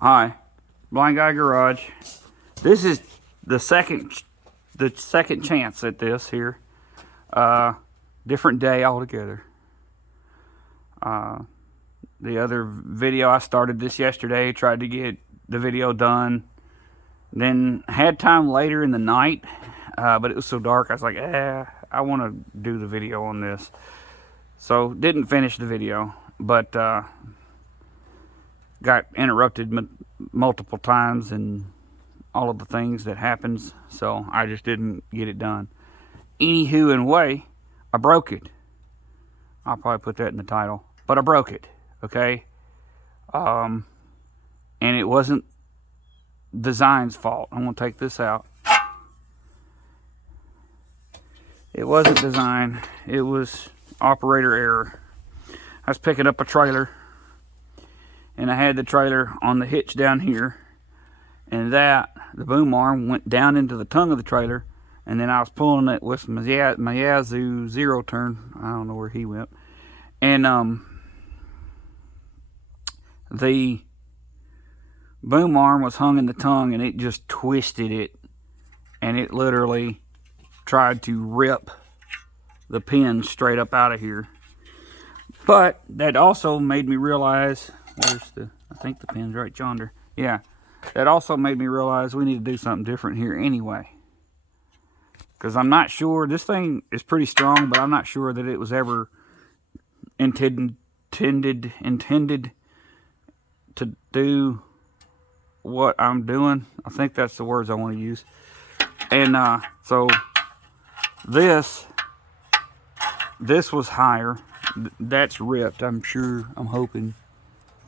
Hi, Blind Guy Garage. This is the second chance at this here. Different day altogether. The other video, I started this yesterday, tried to get the video done. Then had time later in the night, but it was so dark, I was like, I want to do the video on this. So didn't finish the video, but got interrupted multiple times and all of the things that happens, so I just didn't get it done. Anywho and way, I broke it. I'll probably put that in the title, but I broke it, okay? And it wasn't design's fault. I'm gonna take this out. It wasn't design, it was operator error. I was picking up a trailer, and I had the trailer on the hitch down here, and the boom arm went down into the tongue of the trailer, and then I was pulling it with my Yazoo zero turn. I don't know where he went, and the boom arm was hung in the tongue, and it just twisted it, and it literally tried to rip the pin straight up out of here. But that also made me realize, I think the pin's right yonder. Yeah, that also made me realize we need to do something different here anyway. Because I'm not sure, this thing is pretty strong, but I'm not sure that it was ever intended to do what I'm doing. I think that's the words I want to use. And so this was higher. That's ripped. I'm hoping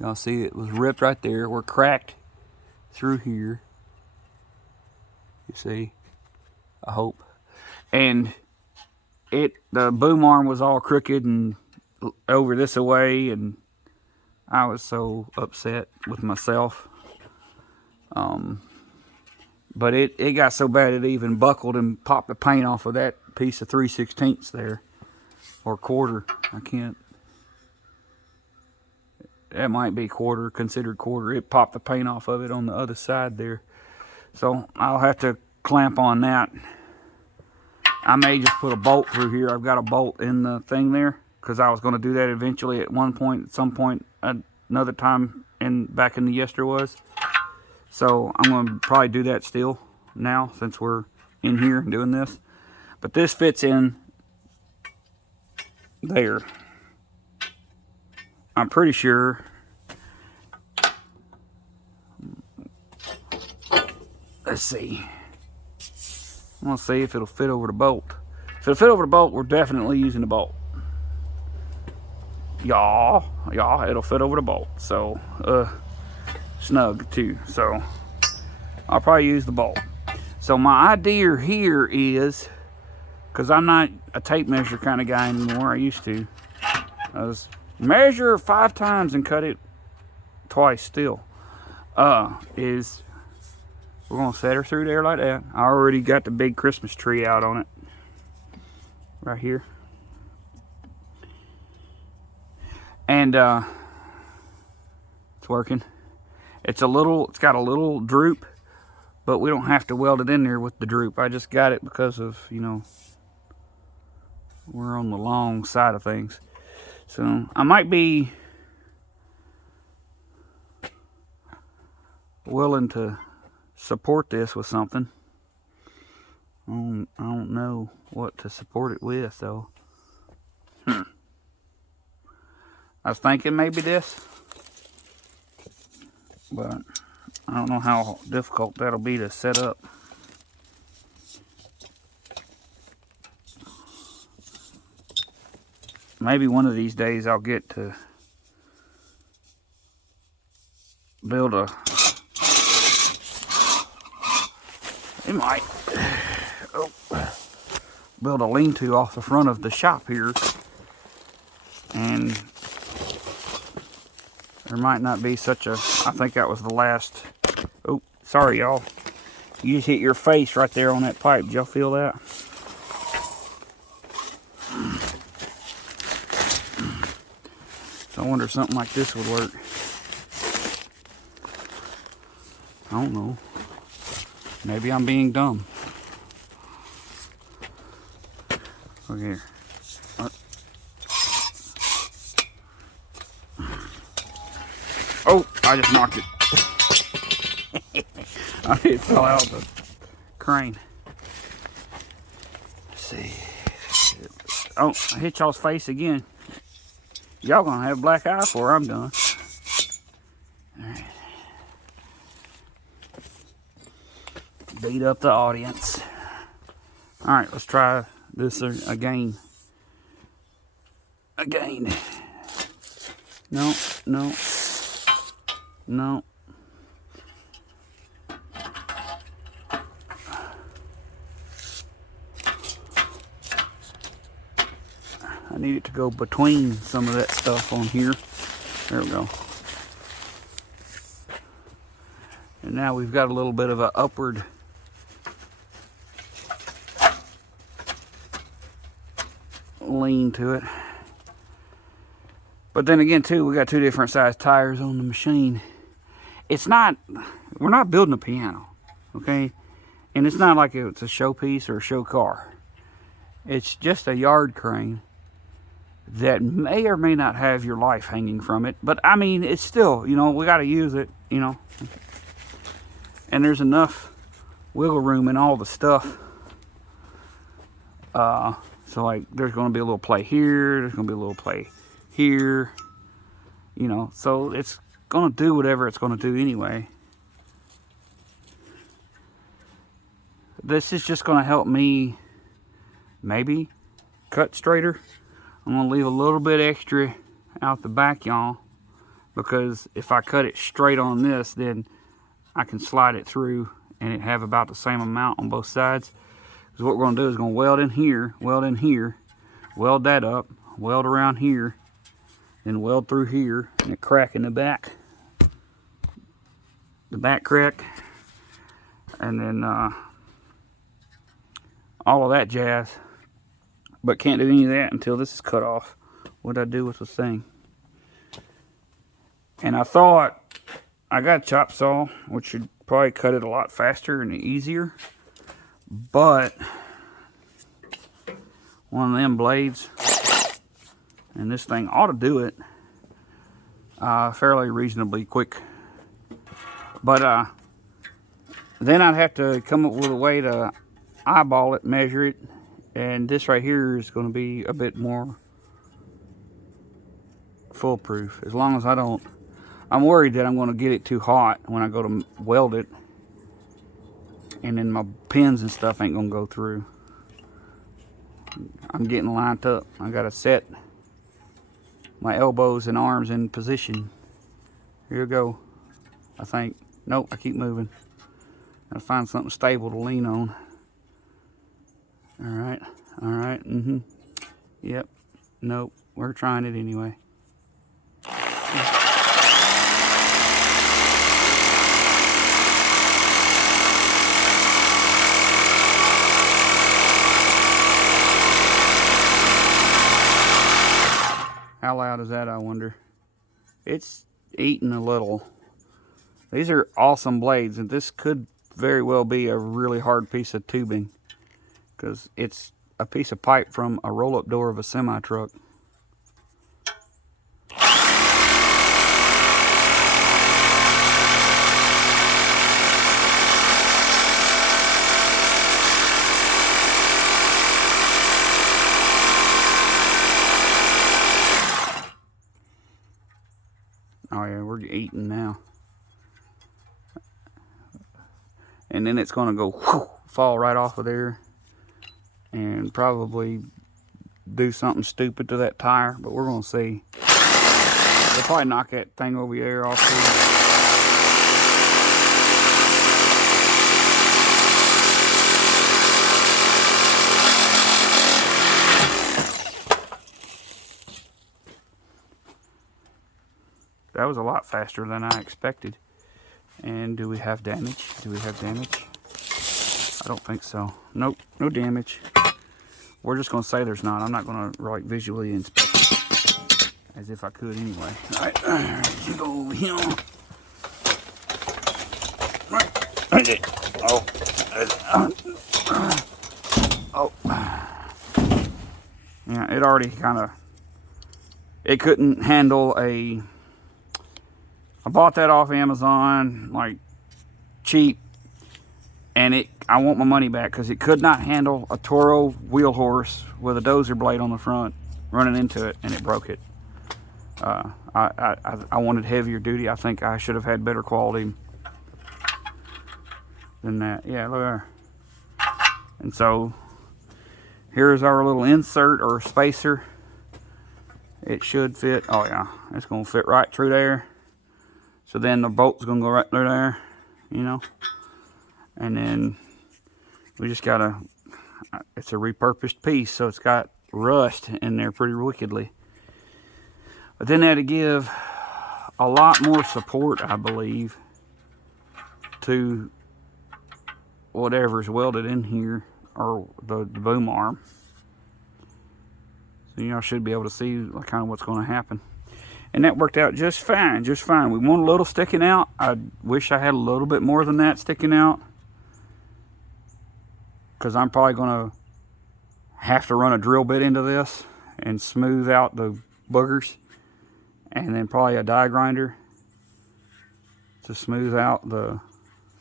y'all see it was ripped right there. We're cracked through here. You see, I hope. And the boom arm was all crooked and over this away, and I was so upset with myself. But it got so bad it even buckled and popped the paint off of that piece of 3/16 there, or quarter. I can't. That might be quarter, considered quarter. It popped the paint off of it on the other side there. So I'll have to clamp on that. I may just put a bolt through here. I've got a bolt in the thing there, because I was going to do that eventually at some point, another time back in the yester was. So I'm going to probably do that still now, since we're in here doing this. But this fits in there. I'm pretty sure. Let's see. I'm going to see if it'll fit over the bolt. If it'll fit over the bolt, we're definitely using the bolt. Yeah, it'll fit over the bolt. So, snug too. So, I'll probably use the bolt. So, my idea here is, because I'm not a tape measure kind of guy anymore. I used to. I was measure 5 times and cut it twice still. Is we're going to set her through there like that. I already got the big Christmas tree out on it. Right here. And it's working. It's got a little droop, but we don't have to weld it in there with the droop. I just got it because of, we're on the long side of things. So I might be willing to support this with something. I don't know what to support it with, though. I was thinking maybe this, but I don't know how difficult that'll be to set up. Maybe one of these days I'll get to build build a lean-to off the front of the shop here, and there might not be such a, I think that was the last, oh, sorry y'all, you just hit your face right there on that pipe. Did y'all feel that? So I wonder if something like this would work. I don't know. Maybe I'm being dumb. Look here. Oh, I just knocked it. It fell out of the crane. Let's see. Oh, I hit y'all's face again. Y'all gonna have a black eye before I'm done. Alright. Beat up the audience. Alright, let's try this again. Again. No, no, no. I need it to go between some of that stuff on here. There we go. And now we've got a little bit of an upward lean to it. But then again too, we got two different size tires on the machine. It's not, we're not building a piano, okay? And it's not like it's a showpiece or a show car. It's just a yard crane that may or may not have your life hanging from it. But I mean, it's still, you know, we got to use it, you know. And there's enough wiggle room in all the stuff. So like, there's going to be a little play here. There's going to be a little play here. You know, so it's going to do whatever it's going to do anyway. This is just going to help me maybe cut straighter. I'm going to leave a little bit extra out the back, y'all, because if I cut it straight on this, then I can slide it through and it have about the same amount on both sides. Because what we're going to do is going to weld in here, weld that up, weld around here, then weld through here, and a crack in the back crack, and then all of that jazz. But can't do any of that until this is cut off. What I do with the thing. And I thought I got a chop saw, which should probably cut it a lot faster and easier. But one of them blades, and this thing ought to do it fairly reasonably quick. But then I'd have to come up with a way to eyeball it, measure it. And this right here is going to be a bit more foolproof. As long as I don't, I'm worried that I'm going to get it too hot when I go to weld it. And then my pins and stuff ain't going to go through. I'm getting lined up. I got to set my elbows and arms in position. Here we go. I think. Nope, I keep moving. Gotta find something stable to lean on. Alright, alright, Yep, nope, we're trying it anyway. How loud is that, I wonder? It's eating a little. These are awesome blades, and this could very well be a really hard piece of tubing, because it's a piece of pipe from a roll-up door of a semi-truck. Oh yeah, we're eating now. And then it's going to go whoosh, fall right off of there and probably do something stupid to that tire, but we're going to see. They'll probably knock that thing over there off too. That was a lot faster than I expected. And do we have damage? Do we have damage? I don't think so. Nope, no damage. We're just going to say there's not. I'm not going to like visually inspect it, as if I could anyway. All right, you go over here. Right, Find it. Oh. Oh. Yeah, it already kind of, it couldn't handle a, I bought that off Amazon, like, cheap, and I want my money back because it could not handle a Toro wheel horse with a dozer blade on the front running into it, and it broke it. I wanted heavier duty. I think I should have had better quality than that. Yeah, look there. And so here's our little insert or spacer. It should fit. Oh yeah, it's gonna fit right through there. So then the bolt's gonna go right through there, you know. And then we just gotta, it's a repurposed piece, so it's got rust in there pretty wickedly. But then they had to give a lot more support, I believe, to whatever's welded in here, or the boom arm. So y'all should be able to see kind of what's going to happen. And that worked out just fine, just fine. We want a little sticking out. I wish I had a little bit more than that sticking out, because I'm probably going to have to run a drill bit into this and smooth out the boogers, and then probably a die grinder to smooth out the,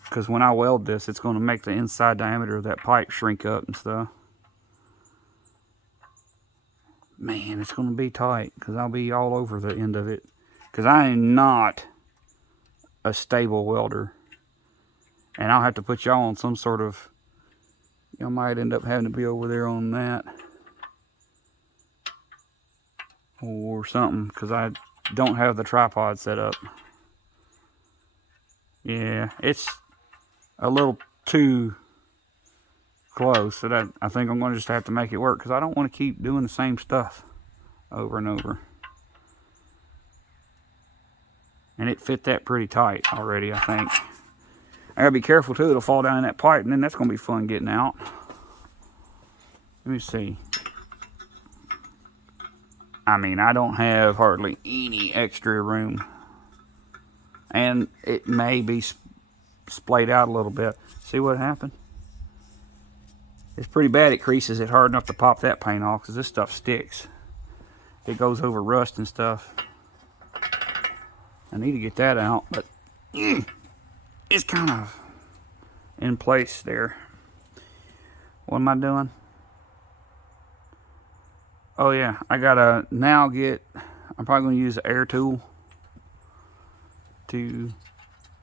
because when I weld this, it's going to make the inside diameter of that pipe shrink up and stuff. Man, it's going to be tight, because I'll be all over the end of it, because I am not a stable welder, and I'll have to put y'all on some sort of, y'all might end up having to be over there on that or something, because I don't have the tripod set up. Yeah, it's a little too close, so that I think I'm going to just have to make it work, because I don't want to keep doing the same stuff over and over. And it fit that pretty tight already, I think. I gotta be careful too, it'll fall down in that pipe, and then that's gonna be fun getting out. Let me see. I mean, I don't have hardly any extra room, and it may be splayed out a little bit. See what happened? It's pretty bad. It creases it hard enough to pop that paint off, because this stuff sticks. It goes over rust and stuff. I need to get that out, but it's kind of in place there. What am I doing? Oh yeah, I gotta now get, I'm probably gonna use the air tool to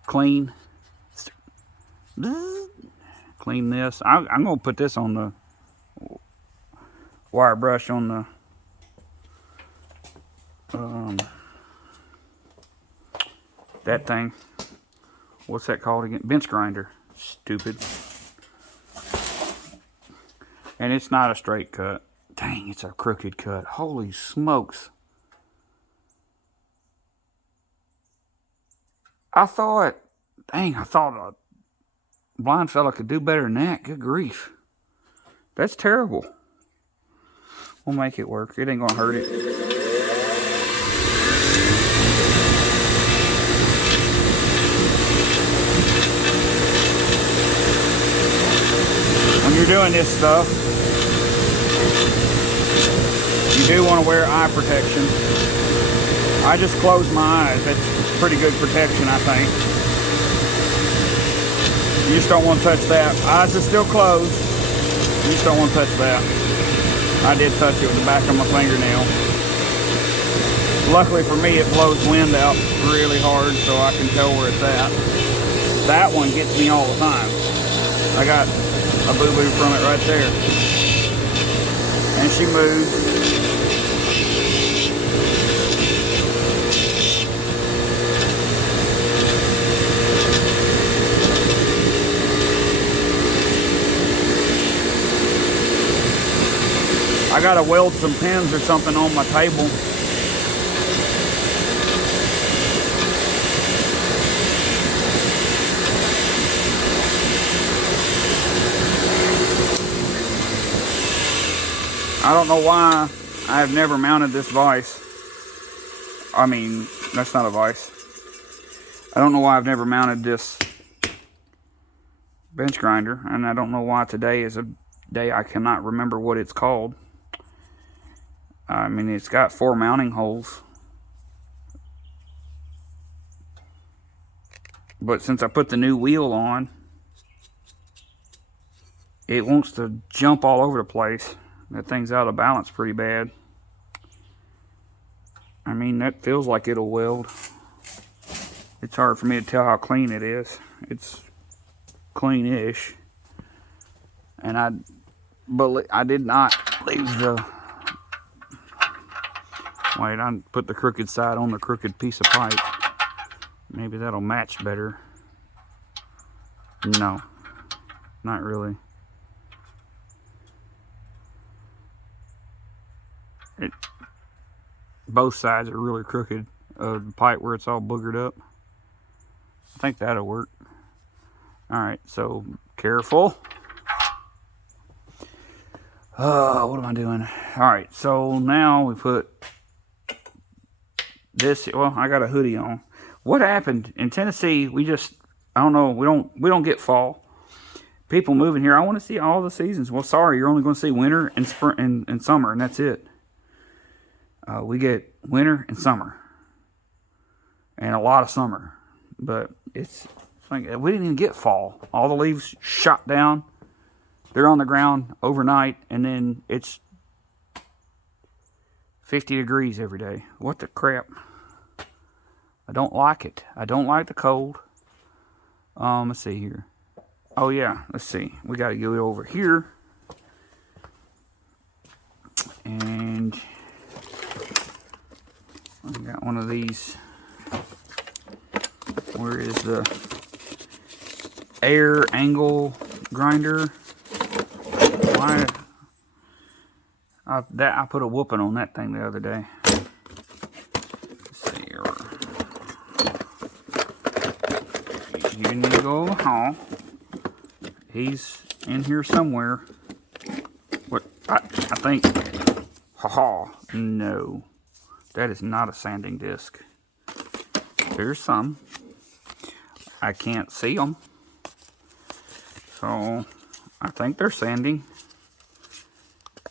clean this. I'm gonna put this on the wire brush on the that thing. What's that called again? Bench grinder. Stupid. And it's not a straight cut. Dang, it's a crooked cut. Holy smokes. I thought a blind fella could do better than that. Good grief. That's terrible. We'll make it work. It ain't gonna hurt it. When you're doing this stuff, you do want to wear eye protection. I just close my eyes. That's pretty good protection, I think. You just don't want to touch that. Eyes are still closed. You just don't want to touch that. I did touch it with the back of my fingernail. Luckily for me, it blows wind out really hard, so I can tell where it's at. That one gets me all the time. I got a boo-boo from it right there. And she moved. I gotta weld some pins or something on my table. I don't know why I have never mounted this vise. I mean, that's not a vise. I don't know why I've never mounted this bench grinder, and I don't know why today is a day I cannot remember what it's called. I mean, it's got 4 mounting holes, but since I put the new wheel on, it wants to jump all over the place. That thing's out of balance pretty bad. I mean, that feels like it'll weld. It's hard for me to tell how clean it is. It's clean-ish. And I did not leave the... Wait, I put the crooked side on the crooked piece of pipe. Maybe that'll match better. No, not really. Both sides are really crooked of the pipe where it's all boogered up. I think that'll work. Alright, so careful. What am I doing? Alright, so now we put this. Well, I got a hoodie on. What happened in Tennessee? I don't know, we don't get fall. People moving here, I want to see all the seasons. Well, sorry, you're only going to see winter and spring and summer, and that's it. We get winter and summer, and a lot of summer, but it's like we didn't even get fall. All the leaves shot down. They're on the ground overnight, and then it's 50 degrees every day. What the crap? I don't like it. I don't like the cold. Let's see here. Oh yeah, let's see. We got to go over here, and I got one of these. Where is the air angle grinder? Why? I put a whooping on that thing the other day. Let's see here. Here you go. Oh, he's in here somewhere. What? I think. Haha. No, that is not a sanding disc. There's some. I can't see them. So, I think they're sanding.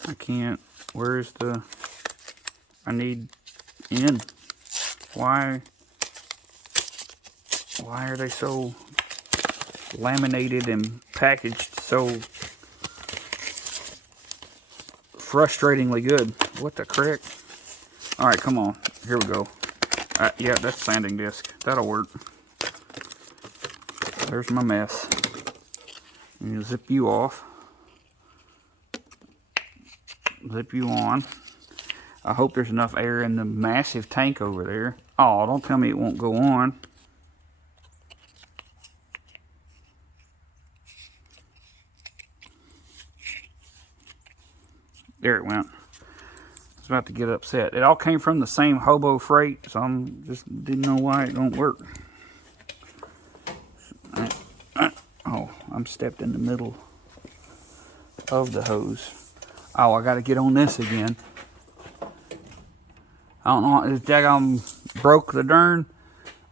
I can't. Where's the... I need in. Why are they so laminated and packaged so frustratingly good? What the crick? Alright, come on. Here we go. Yeah, that's sanding disc. That'll work. There's my mess. You zip you off. Zip you on. I hope there's enough air in the massive tank over there. Oh, don't tell me it won't go on. There it went. I was about to get upset. It all came from the same Hobo Freight, so I'm just didn't know why it don't work. Oh, I'm stepped in the middle of the hose. Oh, I got to get on this again. I don't know. This daggone broke the darn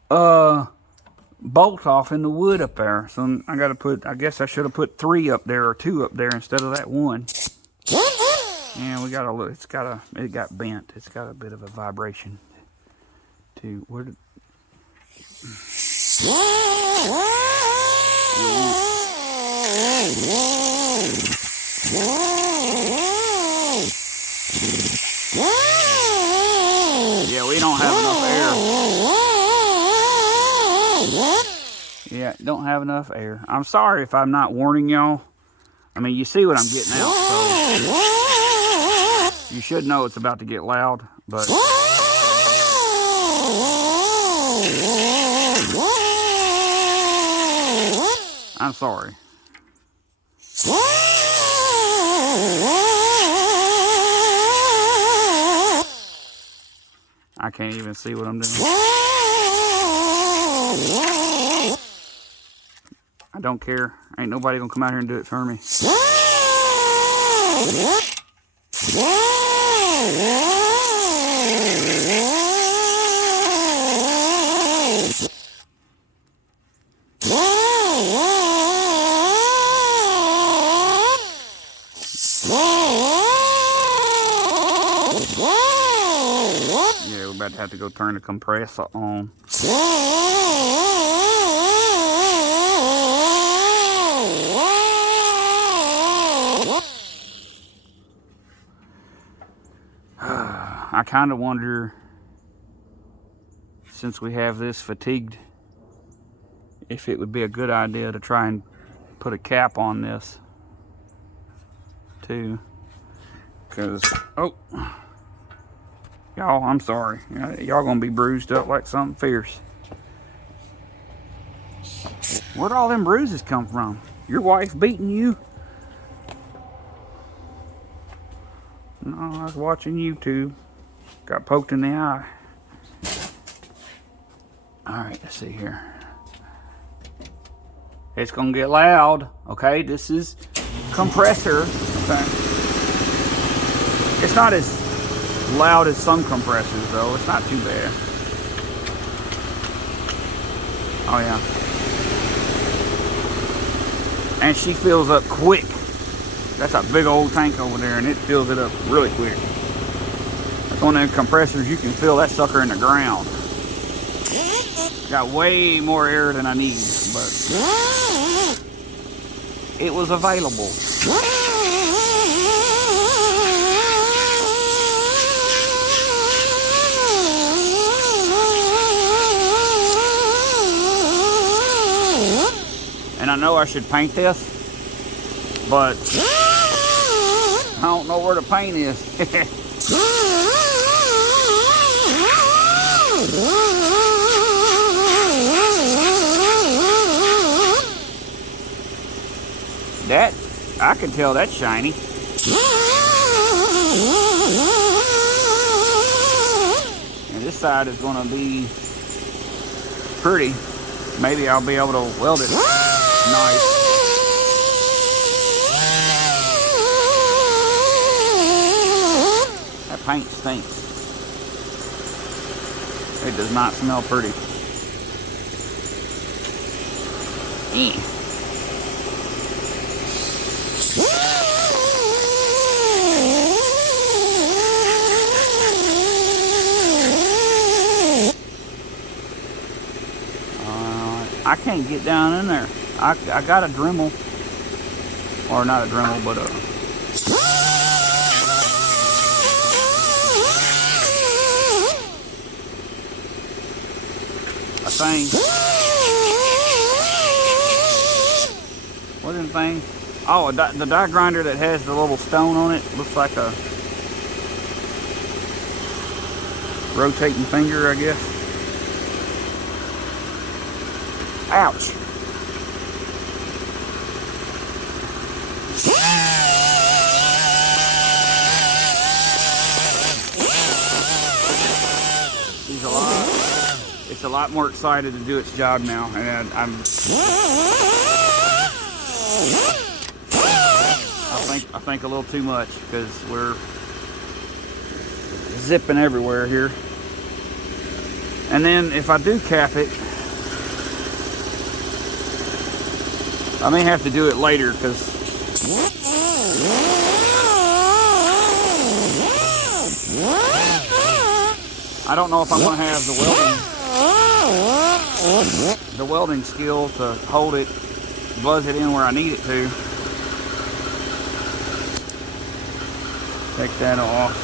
bolt off in the wood up there. So I got to put. I guess I should have put 3 up there or 2 up there instead of that 1. Yeah, we got a look. It got bent. It's got a bit of a vibration. To where did? Yeah, we don't have enough air. Yeah, don't have enough air. I'm sorry if I'm not warning y'all. I mean, you see what I'm getting out, so you should know it's about to get loud, but I'm sorry. I can't even see what I'm doing. I don't care. Ain't nobody gonna come out here and do it for me. about to have to go turn the compressor on. I kind of wonder, since we have this fatigued, if it would be a good idea to try and put a cap on this too. Because, oh, y'all, I'm sorry. Y'all gonna be bruised up like something fierce. Where'd all them bruises come from? Your wife beating you? No, I was watching YouTube. Got poked in the eye. Alright, let's see here. It's gonna get loud. Okay, this is compressor. Okay. It's not as loud as some compressors though. It's not too bad. Oh yeah. And she fills up quick. That's a big old tank over there, and it fills it up really quick. That's one of them compressors you can fill that sucker in the ground. Got way more air than I need, but it was available. And I know I should paint this, but I don't know where the paint is. That, I can tell that's shiny. And this side is going to be pretty. Maybe I'll be able to weld it nice. That paint stinks. It does not smell pretty. I can't get down in there. I got a Dremel, or not a Dremel, but a thing. What is the thing? Oh, the die grinder that has the little stone on it. Looks like a rotating finger, I guess. Ouch. It's a lot more excited to do its job now, and I think a little too much, because we're zipping everywhere here. And then if I do cap it, I may have to do it later, because I don't know if I'm going to have the welding skill to hold it, buzz it in where I need it to. Take that off.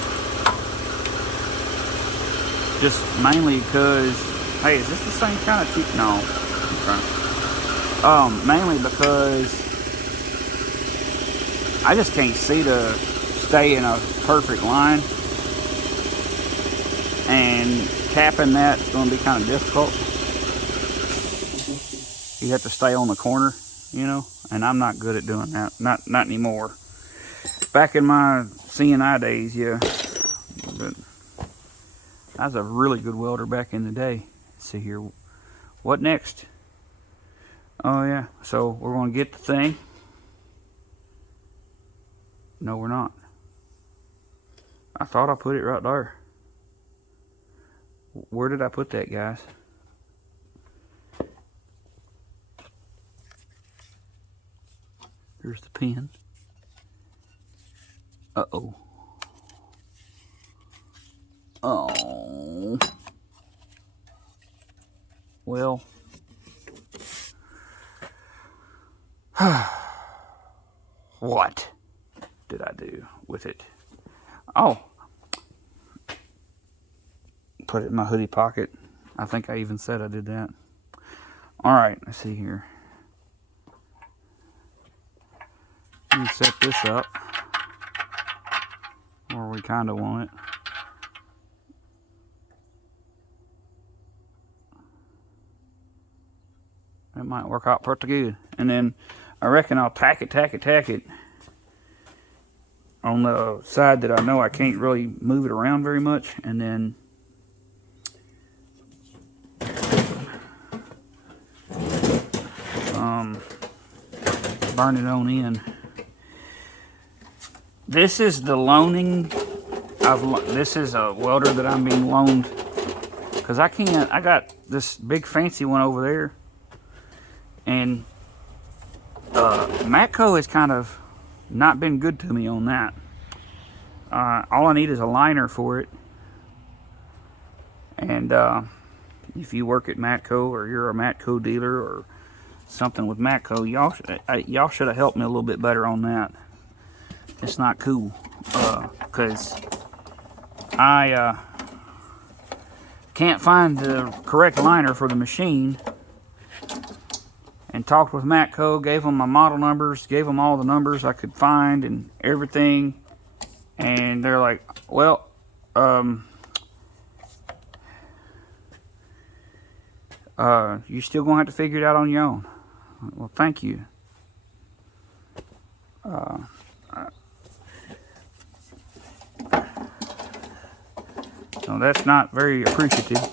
Just mainly because, hey, is this the same kind of tube? No. Okay. Mainly because I just can't see to stay in a perfect line, and capping that is going to be kind of difficult. You have to stay on the corner, you know, and I'm not good at doing that. Not anymore. Back in my CNI days, yeah, but I was a really good welder back in the day. Let's see here, what next? Oh yeah, so we're going to get the thing. No, we're not. I thought I put it right there. Where did I put that, guys? Here's the pin. Uh-oh. Oh. Well, what did I do with it? Oh, put it in my hoodie pocket. I think I even said I did that. All right, let's see here. You can set this up where we kind of want it. It might work out pretty good. And then I reckon I'll tack it on the side that I know I can't really move it around very much, and then burn it on in. This is the loaning. This is a welder that I'm being loaned because I can't. I got this big fancy one over there, and Matco has kind of not been good to me on that. All I need is a liner for it, and if you work at Matco or you're a Matco dealer or something with Matco, y'all should have helped me a little bit better on that. It's not cool because I can't find the correct liner for the machine. And talked with Matco, gave them my model numbers, gave them all the numbers I could find and everything, and they're like, well, you're still gonna have to figure it out on your own. Well, thank you. So that's not very appreciative,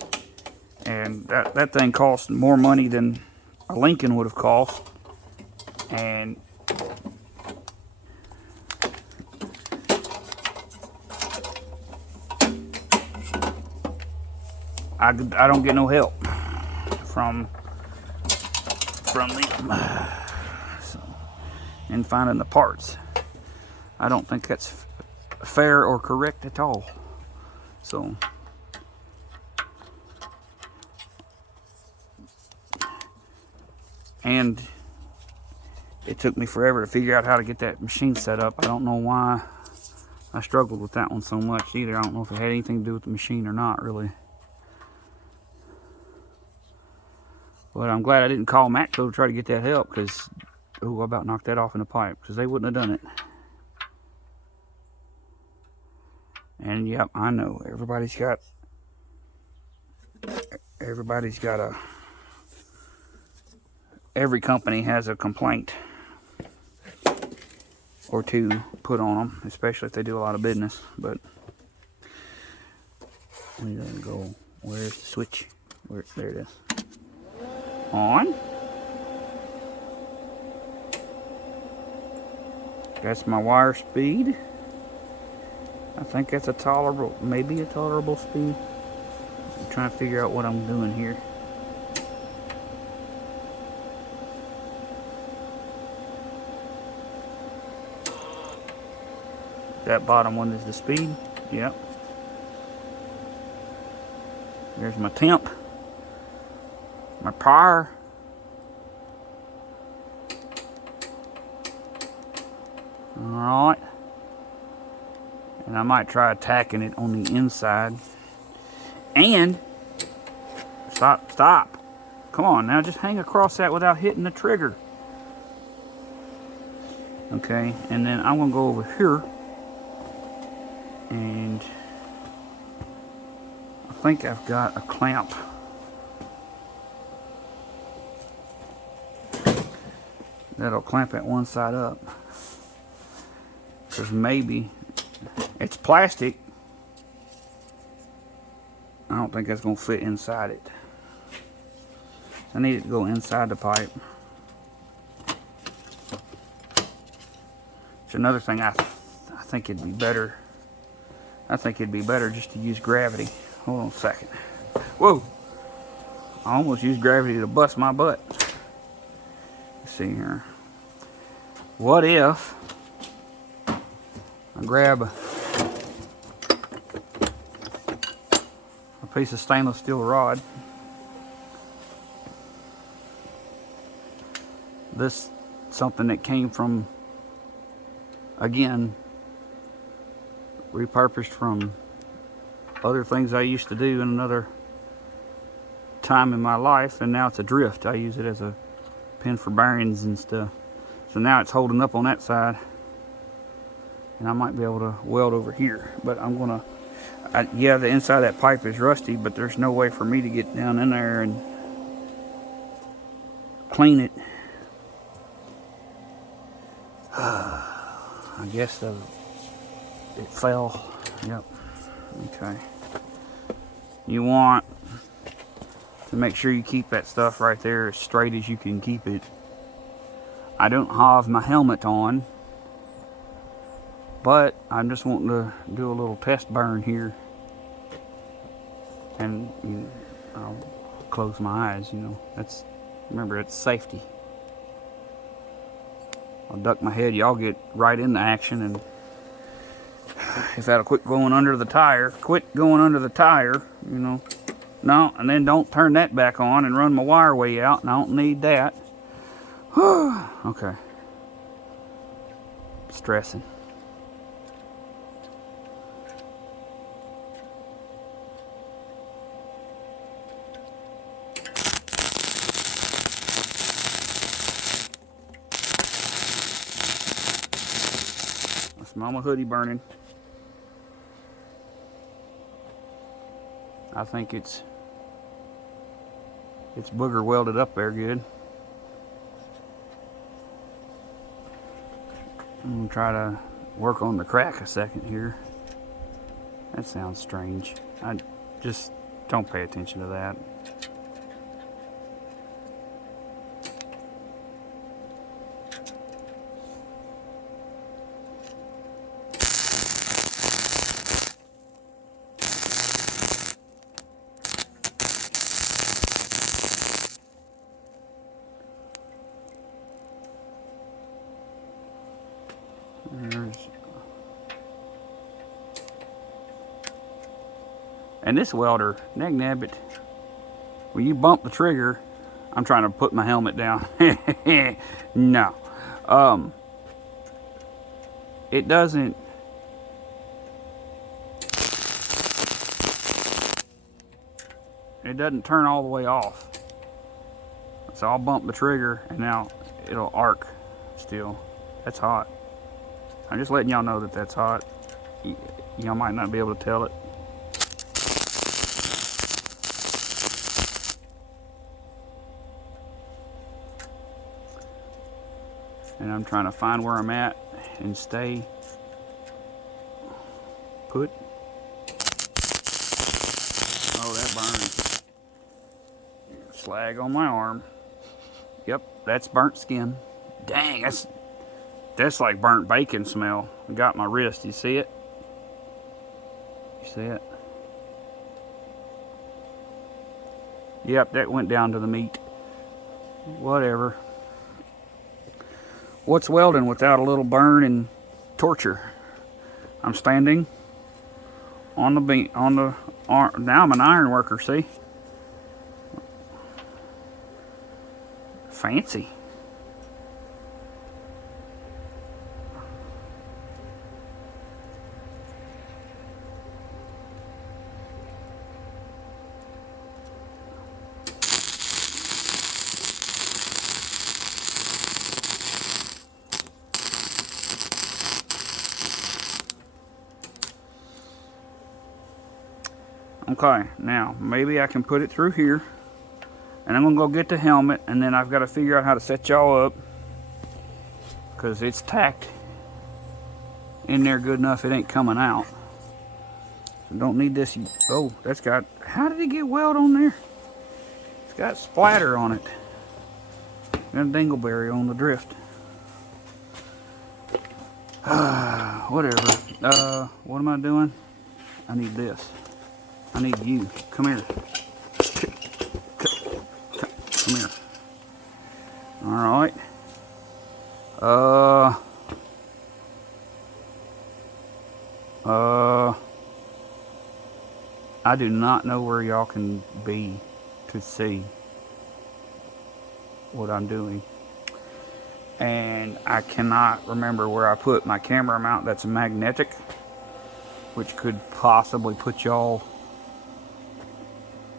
and that thing costs more money than a Lincoln would have cost, and I don't get no help from them so, in finding the parts. I don't think that's fair or correct at all. So and it took me forever to figure out how to get that machine set up. I don't know why I struggled with that one so much either. I don't know if it had anything to do with the machine or not, really. But I'm glad I didn't call Matco to try to get that help, because, oh, I about knocked that off in the pipe, because they wouldn't have done it. And, yep, I know, everybody's got every company has a complaint or two put on them, especially if they do a lot of business. But we gotta go. Where's the switch? There it is. On. That's my wire speed. I think that's a tolerable, maybe a tolerable speed. I'm trying to figure out what I'm doing here. That bottom one is the speed. Yep. There's my temp. My power. Alright. And I might try attacking it on the inside. And stop. Come on now, just hang across that without hitting the trigger. Okay, and then I'm gonna go over here. And I think I've got a clamp. That'll clamp that one side up. Because maybe it's plastic. I don't think that's going to fit inside it. I need it to go inside the pipe. It's another thing I think it'd be better. I think it'd be better just to use gravity. Hold on a second. Whoa! I almost used gravity to bust my butt. Let's see here. What if I grab a piece of stainless steel rod this something that came from, again, repurposed from other things I used to do in another time in my life, and now it's a drift. I use it as a pin for bearings and stuff. So now it's holding up on that side, and I might be able to weld over here, but I'm gonna, yeah, the inside of that pipe is rusty, but there's no way for me to get down in there and clean it. I guess it fell. Yep. Okay. You want to make sure you keep that stuff right there as straight as you can keep it. I don't have my helmet on, but I'm just wanting to do a little test burn here. And I'll close my eyes, remember, it's safety. I'll duck my head, y'all get right into action, and if that'll quit going under the tire, no, and then don't turn that back on and run my wire way out, and I don't need that. Okay. Stressing. I smell my hoodie burning. I think it's booger welded up there good. I'm gonna try to work on the crack a second here. That sounds strange. I just don't pay attention to that. And this welder, nagnabbit, when you bump the trigger, I'm trying to put my helmet down. No. It doesn't. It doesn't turn all the way off. So I'll bump the trigger and now it'll arc still. That's hot. I'm just letting y'all know that that's hot. Y'all might not be able to tell it. And I'm trying to find where I'm at and stay put. Oh, that burns. Slag on my arm. Yep, that's burnt skin. Dang, that's like burnt bacon smell. I got my wrist. You see it? You see it? Yep, that went down to the meat. Whatever. What's welding without a little burn and torture? I'm standing on the beam, now I'm an iron worker, see? Fancy. Okay, now maybe I can put it through here, and I'm gonna go get the helmet, and then I've got to figure out how to set y'all up, because it's tacked in there good enough it ain't coming out. So don't need this. Oh, that's got, how did it get weld on there? It's got splatter on it. Got a dingleberry on the drift. Whatever. What am I doing? I need this. I need you. Come here. Come here. Alright. I do not know where y'all can be to see what I'm doing. and I cannot remember where I put my camera mount that's magnetic, which could possibly put y'all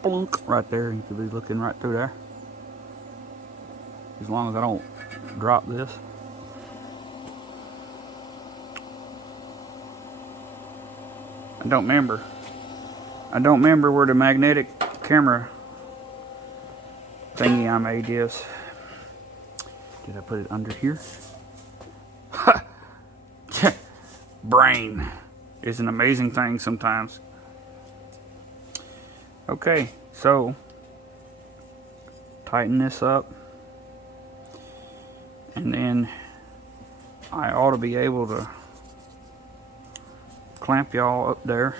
blunk right there. You could be looking right through there, as long as I don't drop this. I don't remember where the magnetic camera thingy I made is. Did I put it under here? Brain is an amazing thing sometimes. Okay, so tighten this up, and then I ought to be able to clamp y'all up there.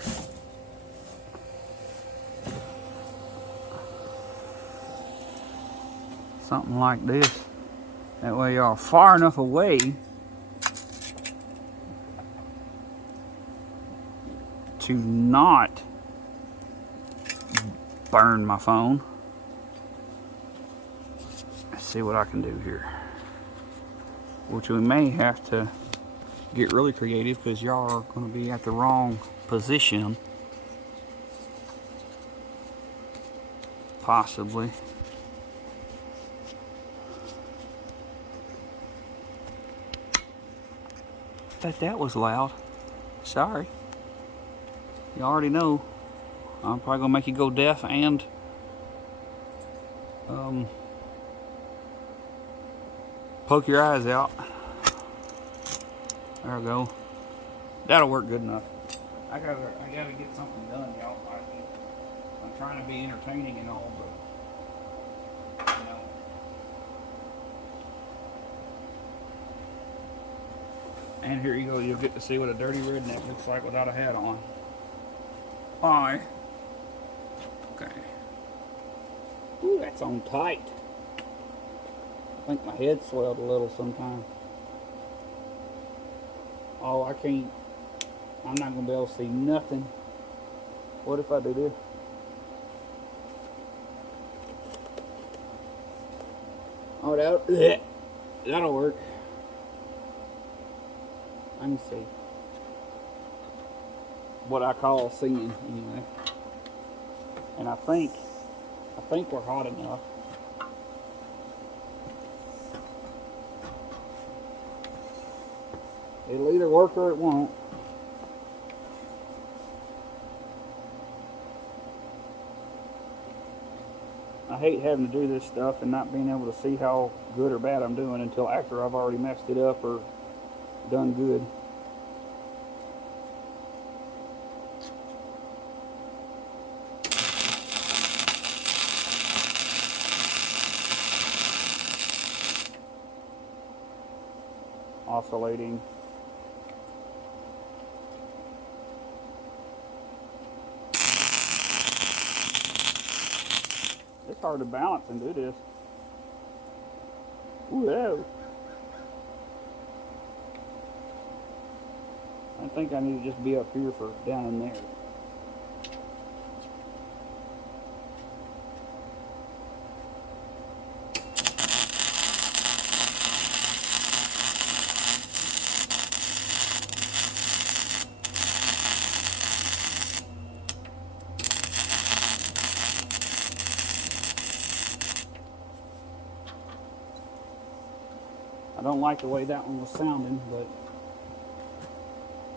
Something like this. That way y'all are far enough away to not burn my phone. Let's see what I can do here. Which we may have to get really creative, because y'all are going to be at the wrong position. Possibly. That was loud. Sorry. You already know. I'm probably gonna make you go deaf and poke your eyes out. There we go. That'll work good enough. I gotta get something done, y'all. I'm trying to be entertaining and all, but you know. And here you go, you'll get to see what a dirty redneck looks like without a hat on. Hi. Okay. Ooh, that's on tight. I think my head swelled a little sometime. Oh, I'm not gonna be able to see nothing. What if I do this? Oh, that'll work. Let me see. What I call seeing, anyway. And I think we're hot enough. It'll either work or it won't. I hate having to do this stuff and not being able to see how good or bad I'm doing until after I've already messed it up or done good. Oscillating. It's hard to balance and do this. Whoa. I think I need to just be up here for down in there. I don't like the way that one was sounding, but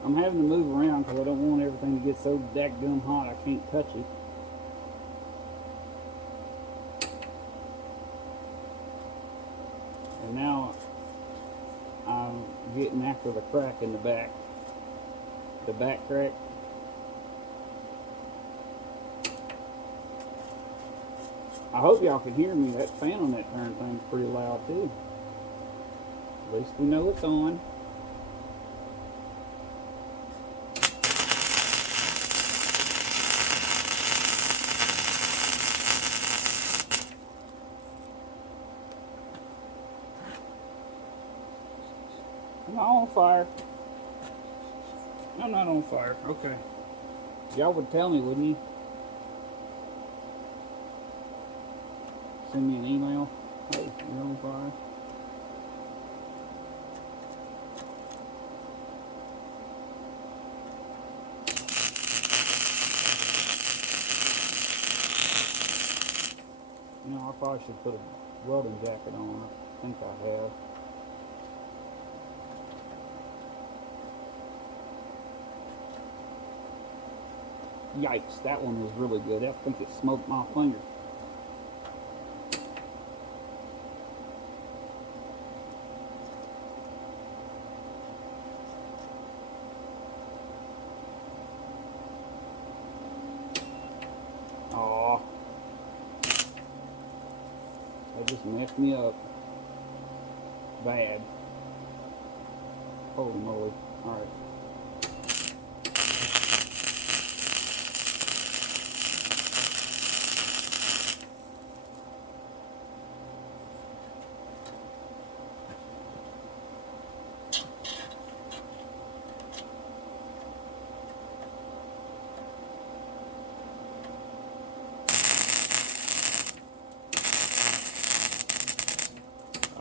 I'm having to move around because I don't want everything to get so dadgum hot I can't touch it. And now I'm getting after the crack in the back. The back crack. I hope y'all can hear me. That fan on that darn thing's pretty loud too. At least we know it's on. I'm not on fire. I'm not on fire. Okay. Y'all would tell me, wouldn't you? Send me an email. Hey, you're on fire. probably should put a welding jacket on. I think I have. Yikes, that one was really good. I think it smoked my finger. Aw. That just messed me up. Bad. Holy moly. Alright.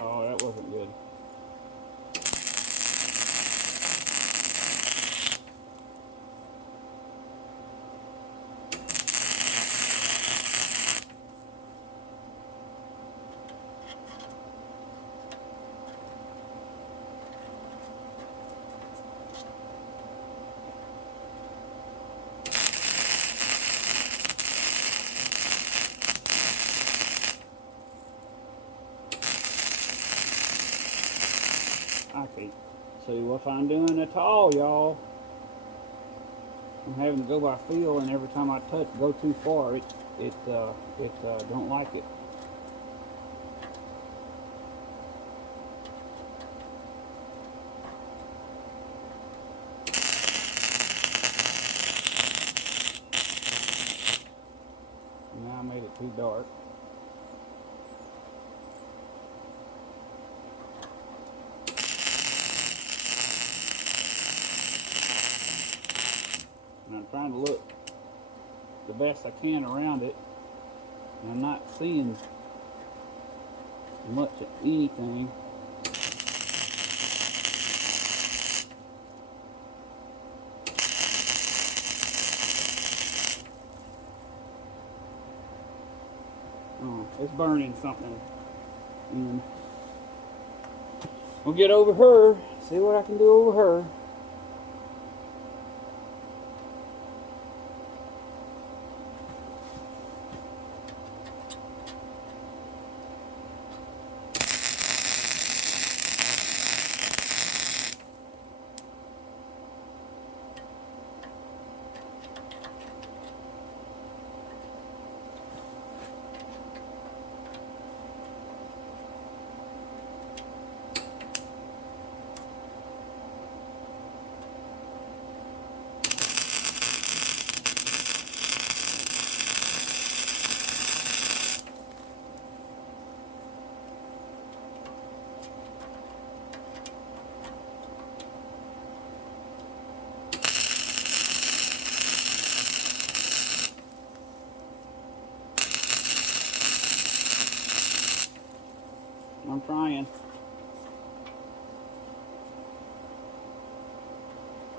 Oh, that wasn't good. I can't see what I'm doing at all, y'all. I'm having to go by feel, and every time I go too far, it don't like it. Now I made it too dark. And I'm trying to look the best I can around it, and I'm not seeing much of anything. Oh, it's burning something. And we'll get over her, see what I can do over her. I'm trying.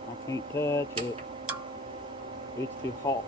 I can't touch it. It's too hot.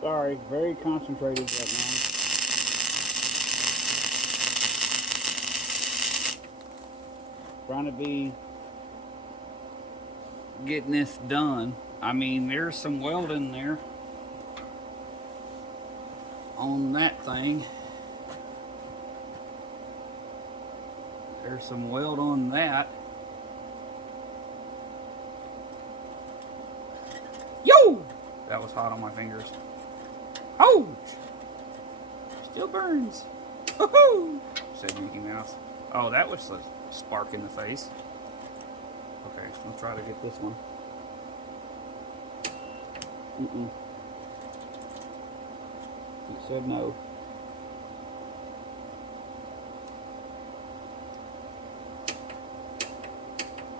Sorry, very concentrated right now. Trying to be getting this done. I mean, there's some welding there on that thing. There's some weld on that. That was hot on my fingers. Ouch! Still burns. Woohoo! Said Mickey Mouse. Oh, that was a spark in the face. Okay, we'll try to get this one. It said no.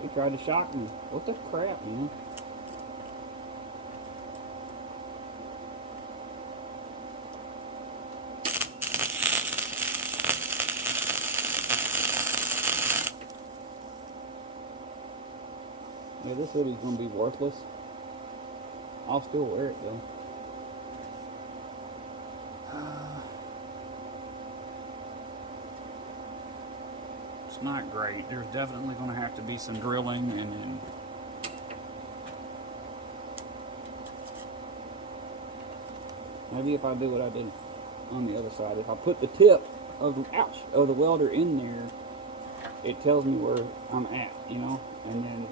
He tried to shock me. What the crap, man? Yeah, this hoodie's gonna be worthless. I'll still wear it though. It's not great. There's definitely gonna have to be some drilling and maybe if I do what I did on the other side, if I put the tip of the welder in there, it tells me where I'm at, you know, and then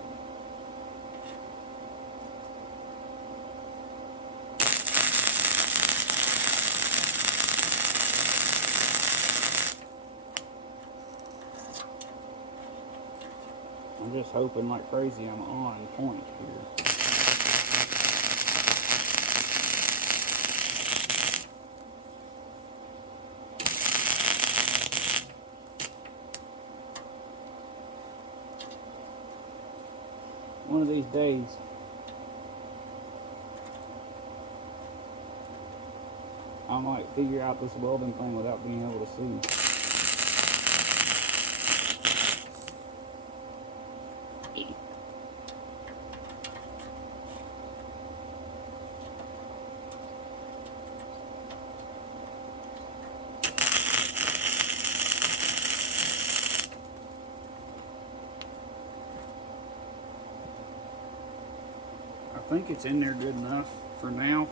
I'm just hoping like crazy I'm on point here. One of these days, I might figure out this welding thing without being able to see. I think it's in there good enough for now.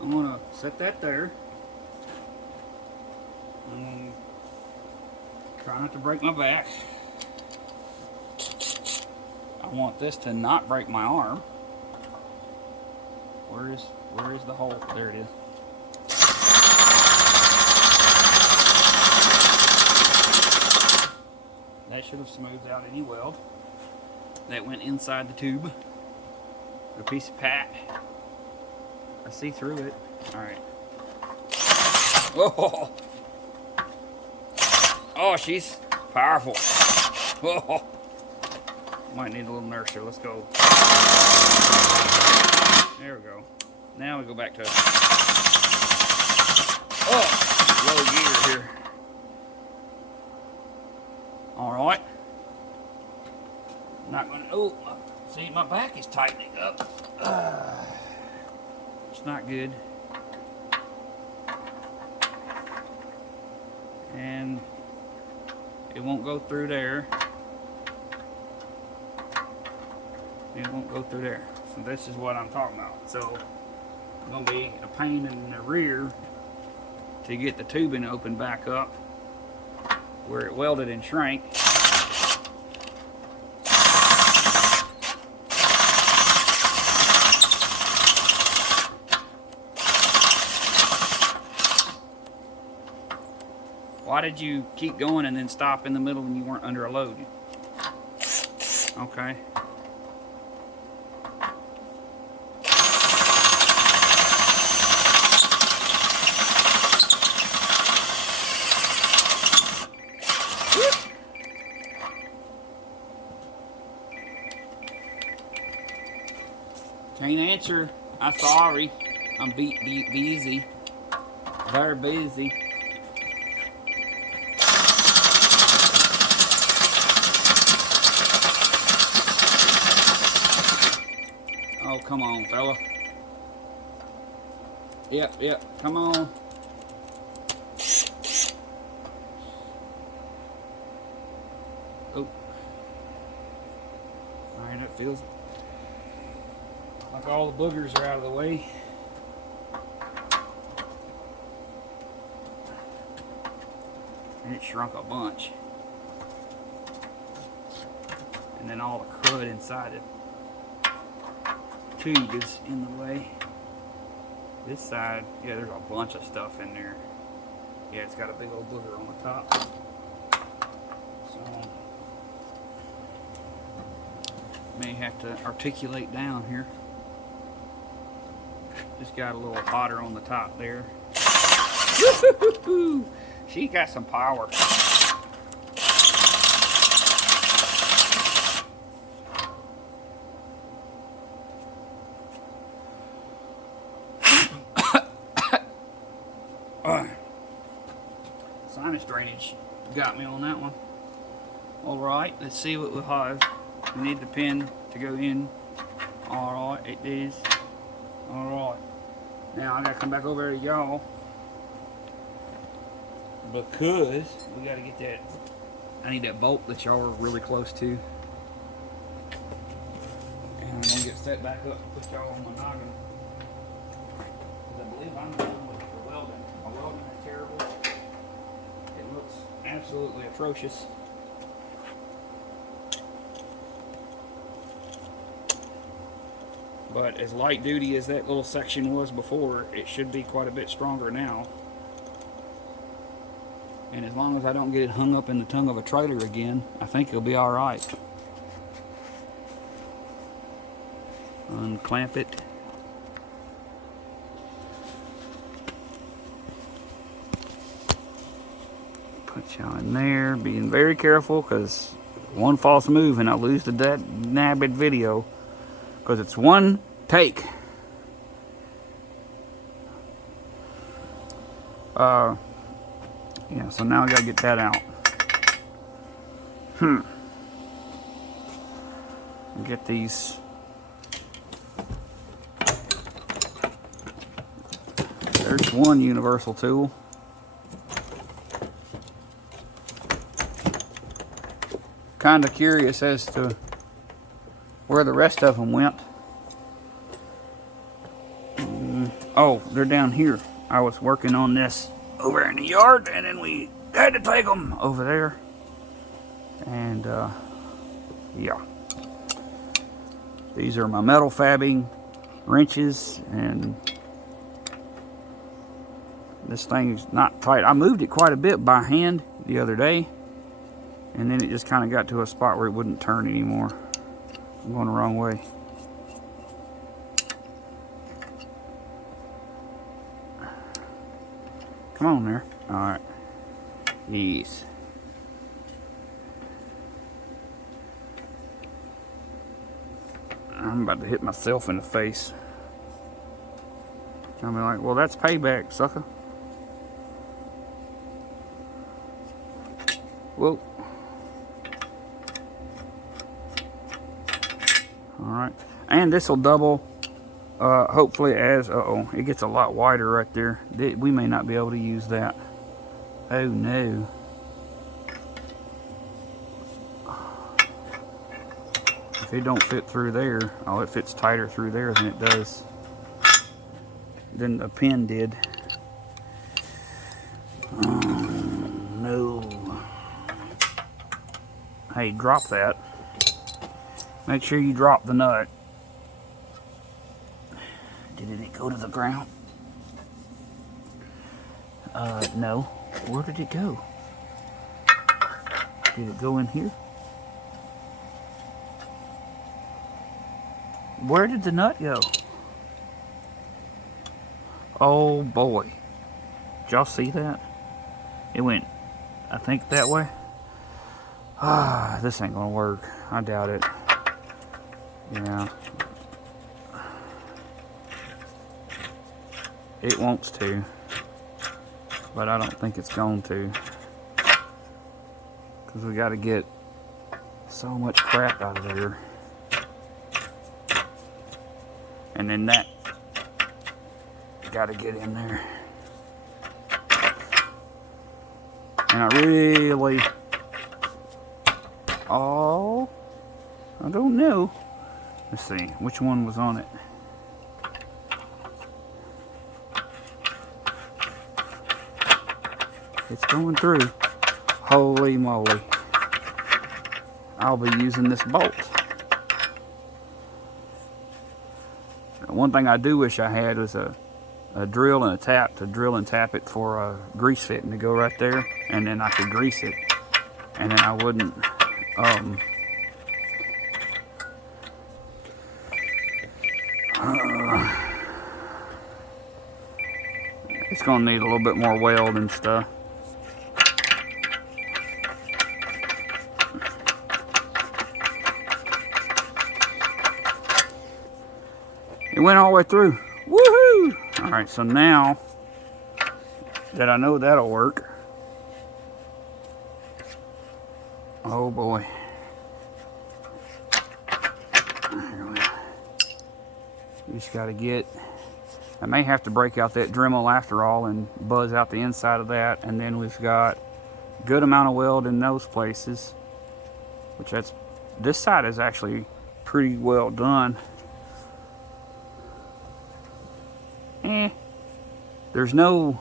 I'm gonna set that there. And try not to break my back. I want this to not break my arm. Where is the hole? There it is. That should have smoothed out any weld that went inside the tube. A piece of pat. I see through it. Alright. Oh! Oh, she's powerful. Oh! Might need a little nurse here. Let's go. There we go. Now we go back to low gear here. Alright. Not gonna. Oh! See, my back is tightening up. It's not good. And it won't go through there. It won't go through there. So this is what I'm talking about. So it's gonna be a pain in the rear to get the tubing open back up where it welded and shrank. Why did you keep going and then stop in the middle when you weren't under a load? Okay. Can't answer. I'm sorry. I'm busy. Very busy. Oh, come on, fella. Yep, come on. Oh. Alright, it feels like all the boogers are out of the way. And it shrunk a bunch. And then all the crud inside it. tube is in the way. This side, yeah, there's a bunch of stuff in there. Yeah, it's got a big old booger on the top. So, may have to articulate down here. Just got a little hotter on the top there. Woo-hoo-hoo-hoo. She got some power. Sinus drainage got me on that one. Alright, let's see what we have. We need the pin to go in. Alright, it is. Alright. Now I gotta come back over to y'all because we gotta get that. I need that bolt that y'all are really close to. And I'm gonna get set back up and put y'all on my noggin. Because I believe I'm dealing with the welding. My welding is terrible. It looks absolutely atrocious. But as light duty as that little section was before, it should be quite a bit stronger now. And as long as I don't get it hung up in the tongue of a trailer again, I think it'll be alright. Unclamp it. Put y'all in there, being very careful because one false move and I'll lose that nabbed video. Because it's one take. Yeah, so now I gotta get that out. Get these. There's one universal tool. Kinda curious as to where the rest of them went. Oh, they're down here. I was working on this over in the yard, and then we had to take them over there. And yeah, these are my metal fabbing wrenches, and this thing is not tight. I moved it quite a bit by hand the other day, and then it just kind of got to a spot where it wouldn't turn anymore. I'm going the wrong way. Come on there. Alright. Yes. I'm about to hit myself in the face. I'll be like, well, that's payback, sucker. Whoa. Alright. And this will double, hopefully, as, uh-oh, it gets a lot wider right there. We may not be able to use that. Oh, no. If it don't fit through there, oh, it fits tighter through there than it does, than the pin did. No. Hey, drop that. Make sure you drop the nut. Did it go to the ground? No. Where did it go? Did it go in here? Where did the nut go? Oh boy. Did y'all see that? It went, I think, that way. Ah, this ain't gonna work. I doubt it. Yeah. It wants to, but I don't think it's going to, because we got to get so much crap out of there. And then that got to get in there. And I really, oh, I don't know. Let's see, which one was on it? It's going through. Holy moly. I'll be using this bolt. One thing I do wish I had was a drill and a tap to drill and tap it for a grease fitting to go right there, and then I could grease it, and then I wouldn't it's gonna need a little bit more weld and stuff. It went all the way through. Woohoo! Alright, so now that I know that'll work. Oh boy. We just gotta get, I may have to break out that Dremel after all and buzz out the inside of that, and then we've got a good amount of weld in those places, which this side is actually pretty well done. There's no,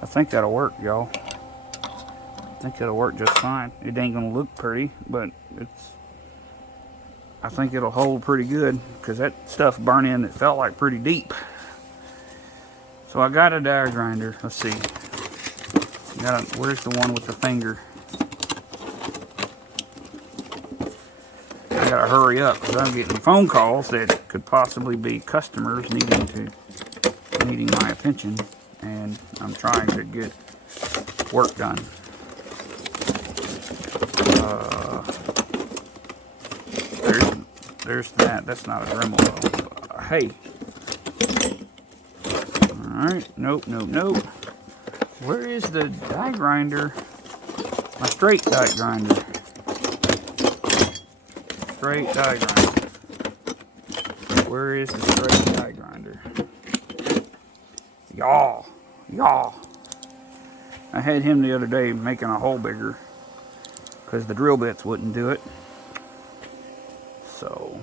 I think that'll work, y'all. I think it'll work just fine. It ain't gonna look pretty, but I think it'll hold pretty good, because that stuff burned in, it felt like pretty deep. So I got a die grinder. Let's see. Where's the one with the finger? I gotta hurry up, because I'm getting phone calls that could possibly be customers needing my attention, and I'm trying to get work done. There's that. That's not a Dremel though. Hey. Alright. Nope. Where is the die grinder? My straight die grinder. Straight die grinder. Where is the straight die grinder? Y'all. I had him the other day making a hole bigger, because the drill bits wouldn't do it. So,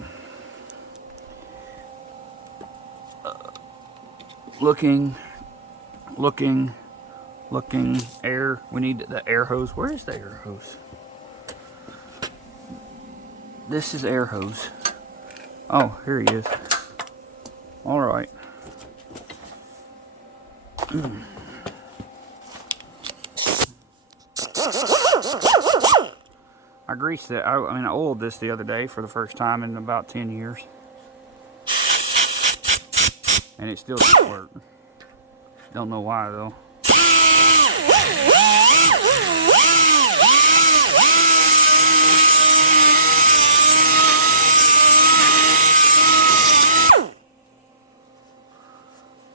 looking, air, we need the air hose. Where is the air hose? This is air hose. Oh, here he is. All right. I greased it. I oiled this the other day for the first time in about 10 years. And it still doesn't work. Don't know why though.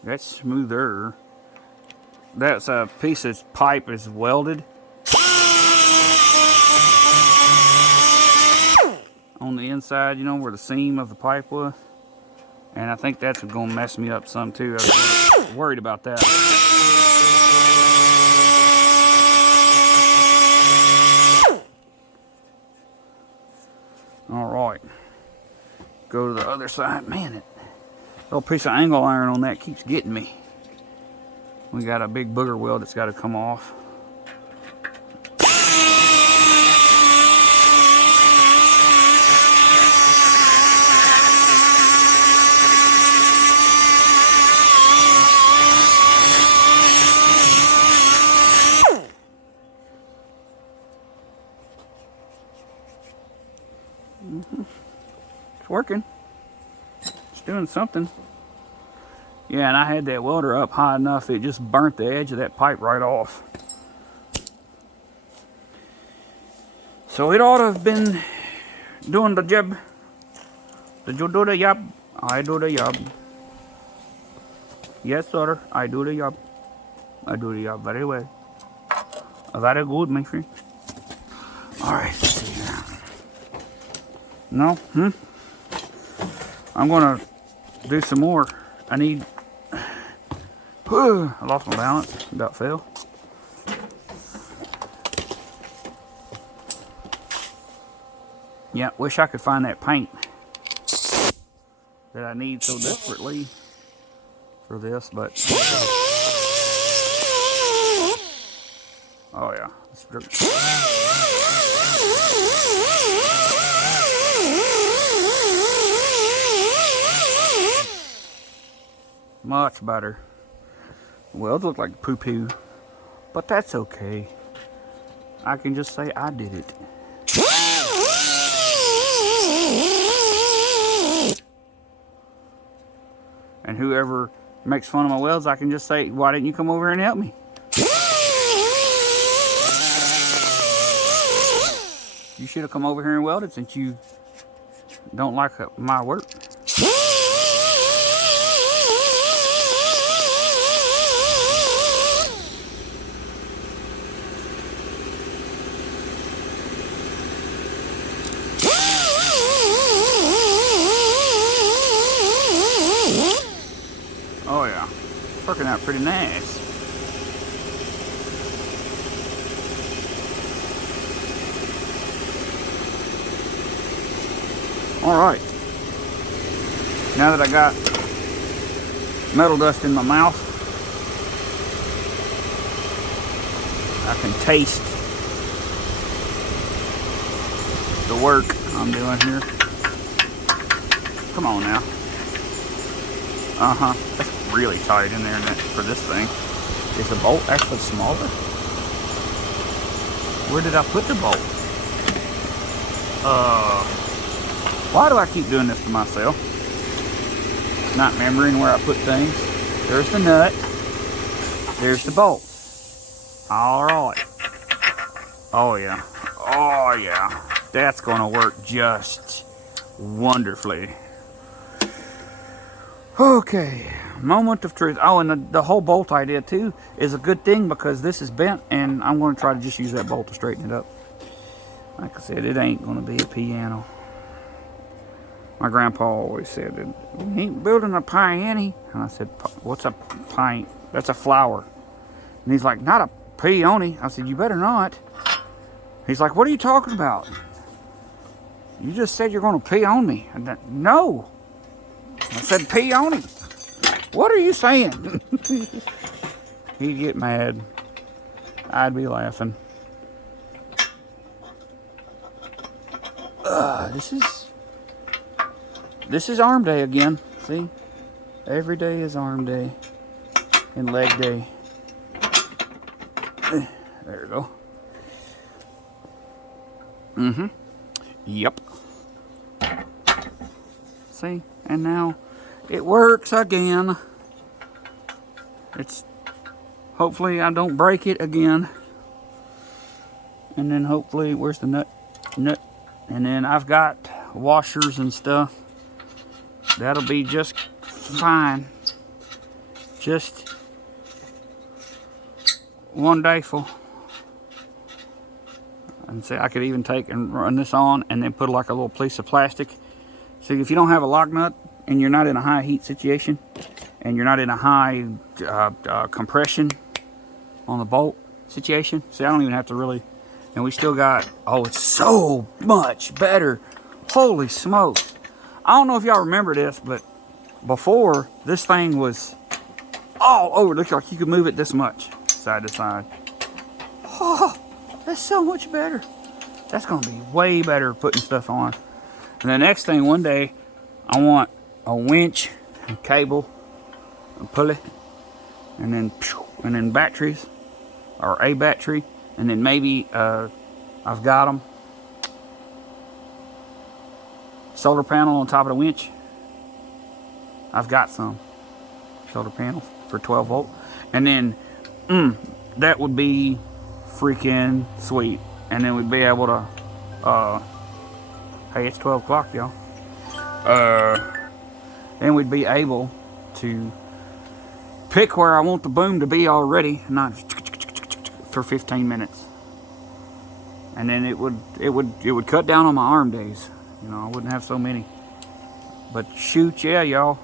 That's smoother. That's a piece of pipe is welded on the inside, you know, where the seam of the pipe was. And I think that's gonna mess me up some too. I was worried about that. All right, go to the other side. Man, that little piece of angle iron on that keeps getting me. We got a big booger weld that's got to come off. It's working. It's doing something. Yeah, and I had that welder up high enough it just burnt the edge of that pipe right off. So it ought to have been doing the job. Did you do the job? I do the job. Yes, sir. I do the job. I do the job very well. Very good, my friend. Alright, let's see here. No? I'm gonna do some more. I need... I lost my balance. About fell. Yeah, wish I could find that paint that I need so desperately for this, but... Oh yeah, That's dirt. Much better. Welds look like poo-poo, but that's okay. I can just say I did it. And whoever makes fun of my welds, I can just say, why didn't you come over here and help me? You should have come over here and welded since you don't like my work. Oh yeah, it's working out pretty nice. Alright, now that I got metal dust in my mouth, I can taste the work I'm doing here. Come on now. That's really tight in there for this thing. Is the bolt actually smaller? Where did I put the bolt? Why do I keep doing this to myself? Not remembering where I put things. There's the nut. There's the bolt. Alright. Oh yeah. Oh yeah. That's gonna work just wonderfully. Okay. Moment of truth. Oh, and the whole bolt idea too is a good thing because this is bent and I'm going to try to just use that bolt to straighten it up. Like I said, it ain't going to be a piano. My grandpa always said that we ain't building a piano. And I said, what's a pine? That's a flower. And he's like, not a peony. I said, you better not. He's like, what are you talking about? You just said you're going to pee on me. And no. I said, pee on him. What are you saying? He'd get mad. I'd be laughing. This is arm day again. See? Every day is arm day. And leg day. There we go. Yep. See? And now it works again. It's hopefully I don't break it again. And then hopefully, where's the nut? And then I've got washers and stuff. That'll be just fine. Just one day full. And see, I could even take and run this on and then put like a little piece of plastic. See, if you don't have a lock nut and you're not in a high heat situation and you're not in a high compression on the bolt situation, see, I don't even have to really, and we still got, oh, it's so much better. Holy smokes. I don't know if y'all remember this, but before, this thing was all over. Looks like you could move it this much, side to side. Oh, that's so much better. That's going to be way better putting stuff on. And the next thing, one day, I want a winch, a cable, a pulley, and then batteries, or a battery, and then maybe I've got them. Solar panel on top of the winch. I've got some solar panels for 12 volt. And then, that would be freaking sweet. And then we'd be able to, hey, it's 12 o'clock, y'all. Then we'd be able to pick where I want the boom to be already, not for 15 minutes. And then it would cut down on my arm days. You know, I wouldn't have so many. But shoot, yeah, y'all.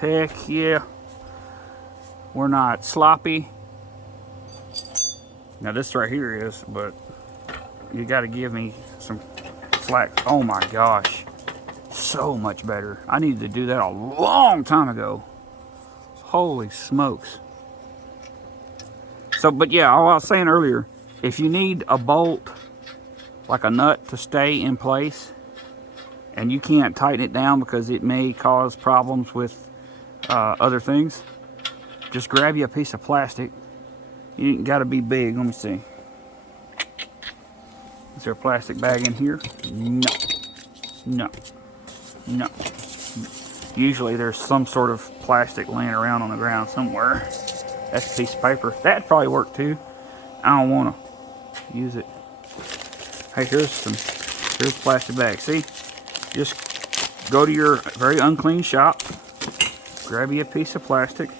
Heck yeah. We're not sloppy. Now this right here is, but you got to give me some slack. Oh my gosh. So much better. I needed to do that a long time ago. Holy smokes. So, but yeah, all I was saying earlier if you need a bolt, like a nut, to stay in place, and you can't tighten it down because it may cause problems with other things, just grab you a piece of plastic. You ain't got to be big. Let me see. Is there a plastic bag in here? No. No. No. Usually there's some sort of plastic laying around on the ground somewhere. That's a piece of paper. That'd probably work too. I don't want to use it. Hey, here's a plastic bag. See? Just go to your very unclean shop. Grab you a piece of plastic.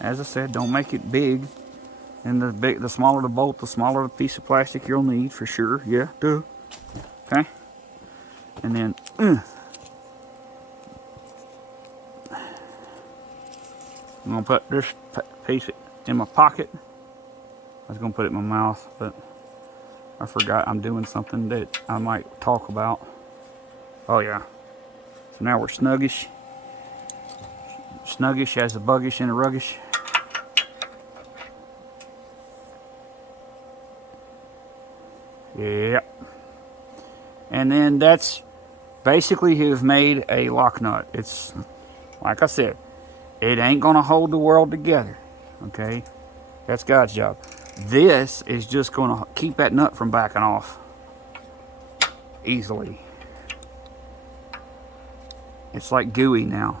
As I said, don't make it big. And the smaller the bolt, the smaller the piece of plastic you'll need for sure. Yeah, duh. Okay. And then, I'm gonna put this piece in my pocket. I was gonna put it in my mouth, but I forgot I'm doing something that I might talk about. Oh yeah. So now we're snuggish. Snuggish as a buggish and a ruggish. Yep. And then that's basically you've made a lock nut. It's, like I said, it ain't gonna hold the world together. Okay? That's God's job. This is just gonna keep that nut from backing off easily. It's like gooey now.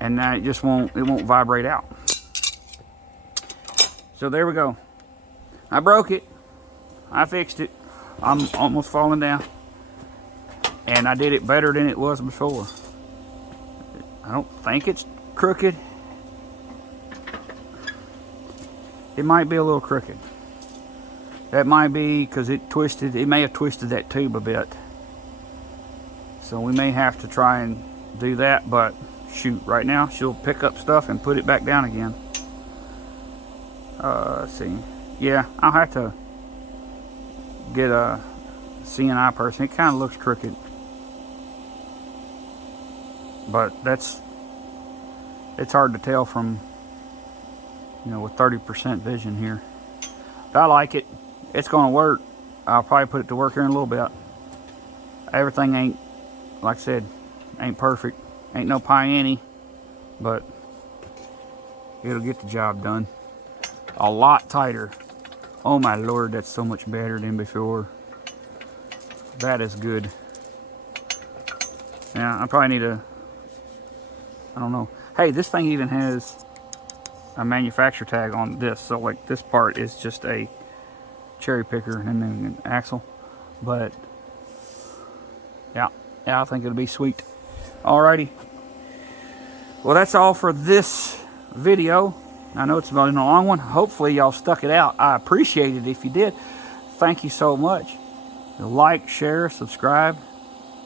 And now it won't vibrate out. So there we go. I broke it. I fixed it. I'm almost falling down. And I did it better than it was before. I don't think it's crooked. It might be a little crooked. That might be because it twisted. It may have twisted that tube a bit. So we may have to try and do that. But shoot, right now she'll pick up stuff and put it back down again. Let's see. Yeah, I'll have to get a CNI person. It kind of looks crooked, but it's hard to tell from, with 30% vision here. But I like it. It's gonna work. I'll probably put it to work here in a little bit. Everything ain't, like I said, ain't perfect. Ain't no pie-any, but it'll get the job done. A lot tighter. Oh my Lord, that's so much better than before. That is good. Yeah, I probably need I don't know. Hey, this thing even has a manufacturer tag on this. So like this part is just a cherry picker and then an axle. But yeah, I think it'll be sweet. Alrighty. Well, that's all for this video. I know it's been a long one. Hopefully y'all stuck it out. I appreciate it if you did. Thank you so much. Like, share, subscribe,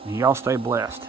and y'all stay blessed.